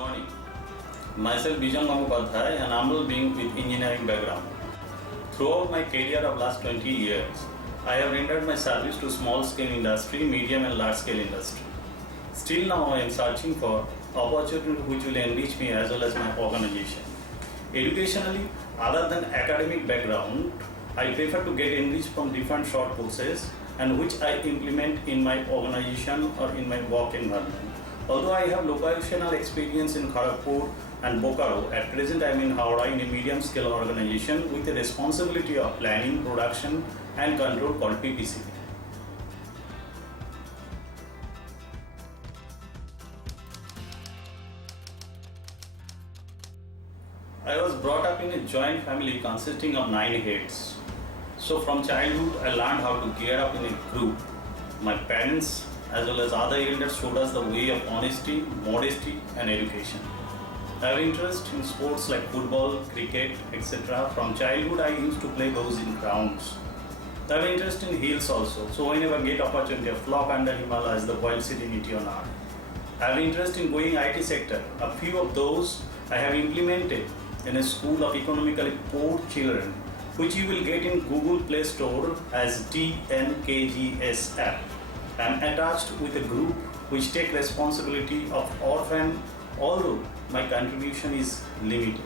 morning. Myself Bijang Gangopadhyay, an humble being with engineering background. Throughout my career of last 20 years, I have rendered my service to small-scale industry, medium and large-scale industry. Still now I am searching for opportunity which will enrich me as well as my organization. Educationally, other than academic background, I prefer to get enriched from different short courses and which I implement in my organization or in my work environment. Although I have locational experience in Kharagpur and Bokaro, at present I am in Howrah in a medium scale organization with the responsibility of planning, production and control called PPCP. I was brought up in a joint family consisting of 9 heads. So from childhood I learned how to gear up in a group. My parents as well as other elders showed us the way of honesty, modesty and education. I have interest in sports like football, cricket, etc. From childhood I used to play those in grounds. I have interest in hills also, so whenever I get opportunity I flock under Himalayas, the wild serenity on earth. I have interest in going IT sector. A few of those I have implemented in a school of economically poor children, which you will get in Google Play Store as DNKGS app. I am attached with a group which take responsibility of orphan, although my contribution is limited.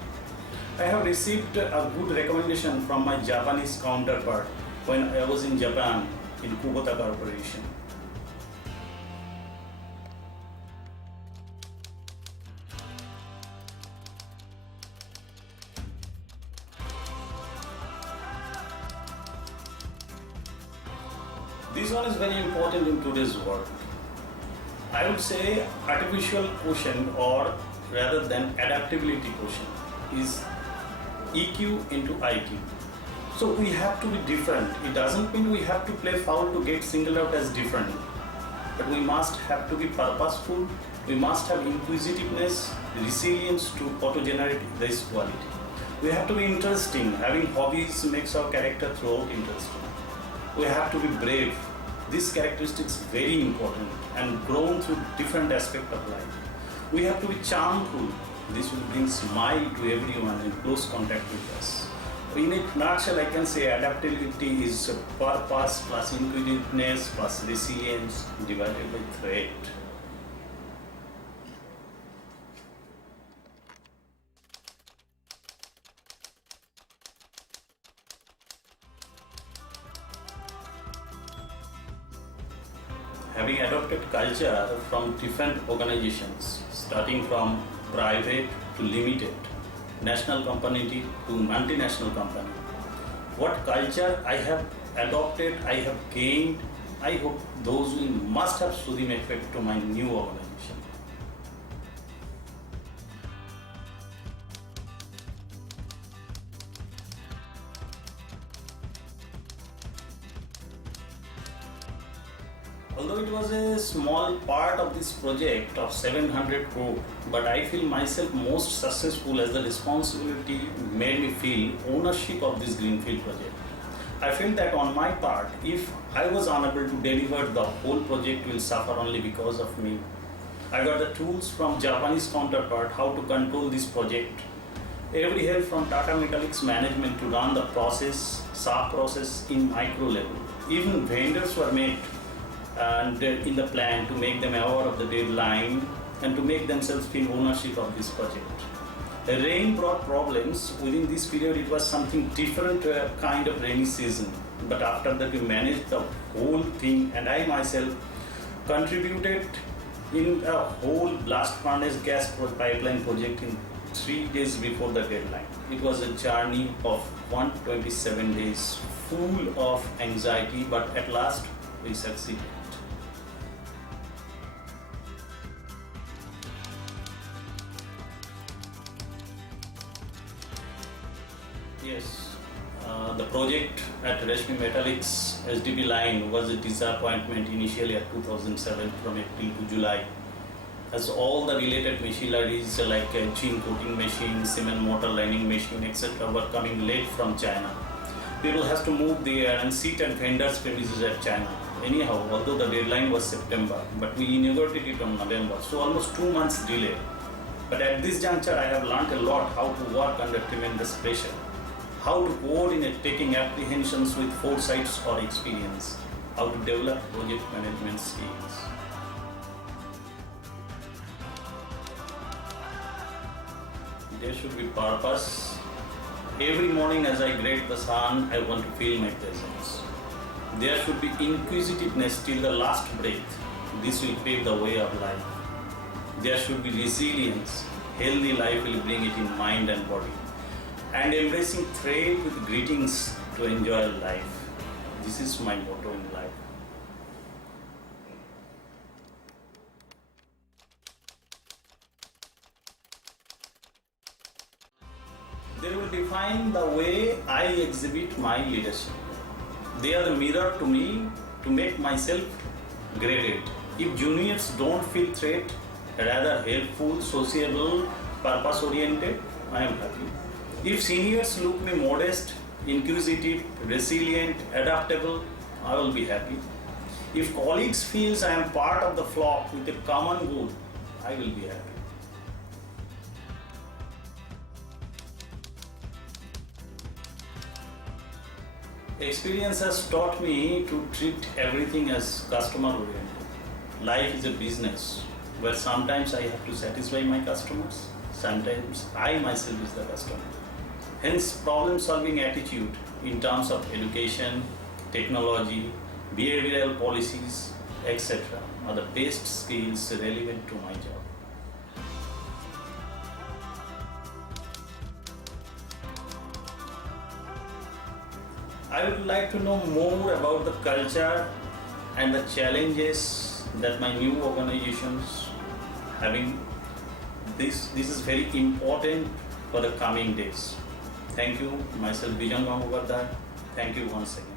I have received a good recommendation from my Japanese counterpart when I was in Japan in Kubota Corporation. This one is very important in today's world. I would say artificial quotient, or rather than adaptability quotient, is EQ into IQ. So we have to be different. It doesn't mean we have to play foul to get singled out as different. But we must have to be purposeful. We must have inquisitiveness, resilience to auto-generate this quality. We have to be interesting. Having hobbies makes our character throughout interesting. We have to be brave. This characteristic is very important and grown through different aspects of life. We have to be charmful. This will bring smile to everyone in close contact with us. In a nutshell, I can say adaptability is purpose plus inquisitiveness plus resilience divided by threat. Having adopted culture from different organizations, starting from private to limited, national company to multinational company. What culture I have adopted, I have gained, I hope those will must have soothing effect to my new organization. Although it was a small part of this project of 700 crore, but I feel myself most successful as the responsibility made me feel ownership of this greenfield project. I felt that on my part, if I was unable to deliver, the whole project will suffer only because of me. I got the tools from Japanese counterpart how to control this project. Every help from Tata Metallics management to run the process, sub-process in micro level. Even vendors were made and in the plan to make them aware of the deadline and to make themselves feel ownership of this project. The rain brought problems. Within this period it was something different to a kind of rainy season, but after that we managed the whole thing and I myself contributed in a whole blast furnace gas pipeline project in 3 days before the deadline. It was a journey of 127 days full of anxiety, but at last we succeeded. Yes, the project at Rashmi Metallics SDP line was a disappointment initially at 2007 from April to July, as all the related machineries like gene coating machine, cement mortar lining machine, etc. were coming late from China. People have to move there and sit at vendors' premises at China. Anyhow, although the deadline was September, but we inaugurated it on November, so almost 2 months delay. But at this juncture, I have learned a lot how to work under tremendous pressure, how to coordinate taking apprehensions with foresight or experience, how to develop project management skills. There should be purpose. Every morning as I greet the sun, I want to feel my presence. There should be inquisitiveness till the last breath. This will pave the way of life. There should be resilience. Healthy life will bring it in mind and body. And embracing threat with greetings to enjoy life. This is my motto in life. They will define the way I exhibit my leadership. They are the mirror to me to make myself graded. If juniors don't feel threat, rather helpful, sociable, purpose-oriented, I am happy. If seniors look me modest, inquisitive, resilient, adaptable, I will be happy. If colleagues feels I am part of the flock with a common goal, I will be happy. Experience has taught me to treat everything as customer-oriented. Life is a business where sometimes I have to satisfy my customers, sometimes I myself is the customer. Hence, problem-solving attitude in terms of education, technology, behavioral policies, etc. are the best skills relevant to my job. I would like to know more about the culture and the challenges that my new organizations having. This is very important for the coming days. Thank you, myself Bijan Gangupardhay. Thank you once again.